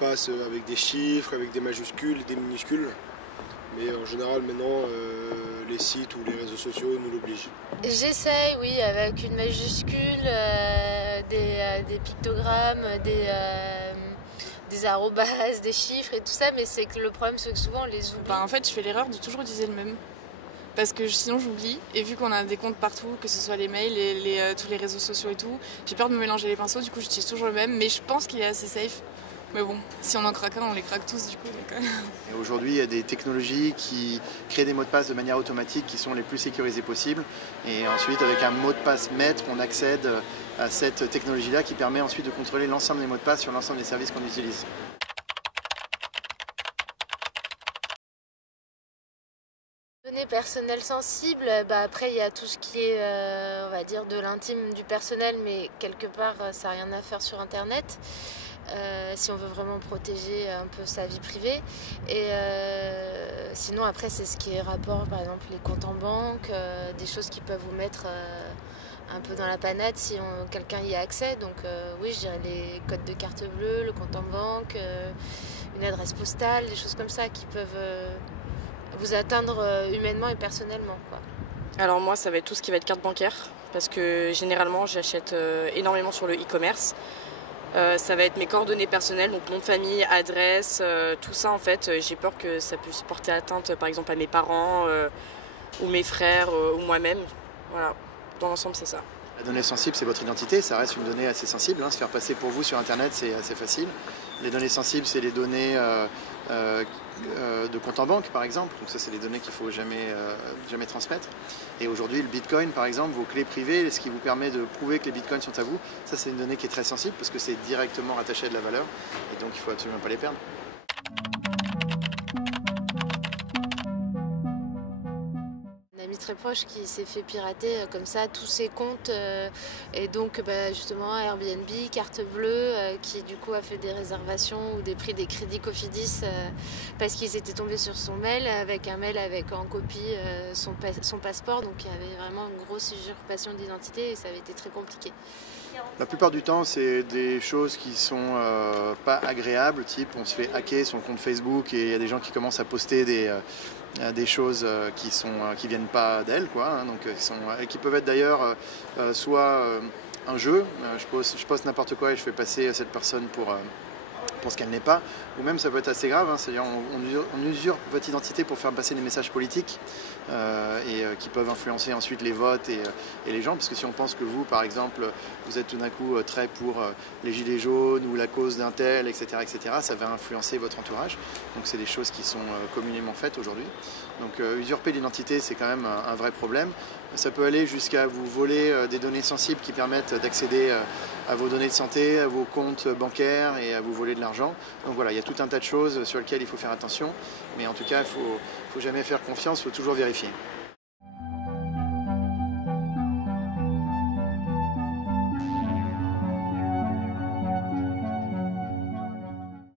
passe avec des chiffres, avec des majuscules, des minuscules. Mais en général, maintenant, les sites ou les réseaux sociaux nous l'obligent. J'essaye, oui, avec une majuscule, des pictogrammes, des arrobas, des chiffres et tout ça, mais c'est que le problème, c'est que souvent on les oublie. En fait, je fais l'erreur de toujours utiliser le même. Parce que sinon j'oublie, et vu qu'on a des comptes partout, que ce soit les mails, tous les réseaux sociaux et tout, j'ai peur de me mélanger les pinceaux, du coup j'utilise toujours le même, mais je pense qu'il est assez safe. Mais bon, si on en craque un, on les craque tous du coup. Aujourd'hui, il y a des technologies qui créent des mots de passe de manière automatique qui sont les plus sécurisés possibles. Et ensuite, avec un mot de passe maître, on accède à cette technologie-là qui permet ensuite de contrôler l'ensemble des mots de passe sur l'ensemble des services qu'on utilise. Données personnelles sensibles, après il y a tout ce qui est, on va dire, de l'intime du personnel, mais quelque part ça n'a rien à faire sur Internet. Si on veut vraiment protéger un peu sa vie privée. Et sinon après c'est ce qui est rapport, par exemple les comptes en banque, des choses qui peuvent vous mettre un peu dans la panade si quelqu'un y a accès. Donc oui, je dirais les codes de carte bleue, le compte en banque, une adresse postale, des choses comme ça qui peuvent vous atteindre humainement et personnellement, quoi. Alors moi ça va être tout ce qui va être carte bancaire, parce que généralement j'achète énormément sur le e-commerce. Ça va être mes coordonnées personnelles, donc nom de famille, adresse, tout ça en fait. J'ai peur que ça puisse porter atteinte par exemple à mes parents ou mes frères ou moi-même. Voilà, dans l'ensemble c'est ça. La donnée sensible, c'est votre identité, ça reste une donnée assez sensible. Se faire passer pour vous sur Internet, c'est assez facile. Les données sensibles, c'est les données de compte en banque, par exemple. Donc ça, c'est les données qu'il ne faut jamais transmettre. Et aujourd'hui, le Bitcoin, par exemple, vos clés privées, ce qui vous permet de prouver que les Bitcoins sont à vous, ça, c'est une donnée qui est très sensible parce que c'est directement rattaché à de la valeur. Et donc, il ne faut absolument pas les perdre. Très proche qui s'est fait pirater comme ça tous ses comptes et donc justement Airbnb, carte bleue qui du coup a fait des réservations ou des prix des crédits Cofidis parce qu'ils étaient tombés sur son mail avec un mail avec en copie son passeport, donc il y avait vraiment une grosse usurpation d'identité et ça avait été très compliqué. La plupart du temps, c'est des choses qui sont pas agréables, type on se fait hacker son compte Facebook et il y a des gens qui commencent à poster des choses qui viennent pas d'elles, quoi, hein, donc qui peuvent être d'ailleurs soit un jeu, je poste n'importe quoi et je fais passer cette personne pour ce qu'elle n'est pas, ou même ça peut être assez grave, hein, c'est-à-dire on usurpe votre identité pour faire passer des messages politiques qui peuvent influencer ensuite les votes et les gens, parce que si on pense que vous, par exemple, vous êtes tout d'un coup très pour les gilets jaunes ou la cause d'un tel, etc., ça va influencer votre entourage, donc c'est des choses qui sont communément faites aujourd'hui. Donc usurper l'identité, c'est quand même un vrai problème. Ça peut aller jusqu'à vous voler des données sensibles qui permettent d'accéder à vos données de santé, à vos comptes bancaires et à vous voler de l'argent. Donc voilà, il y a tout un tas de choses sur lesquelles il faut faire attention. Mais en tout cas, il ne faut jamais faire confiance, il faut toujours vérifier.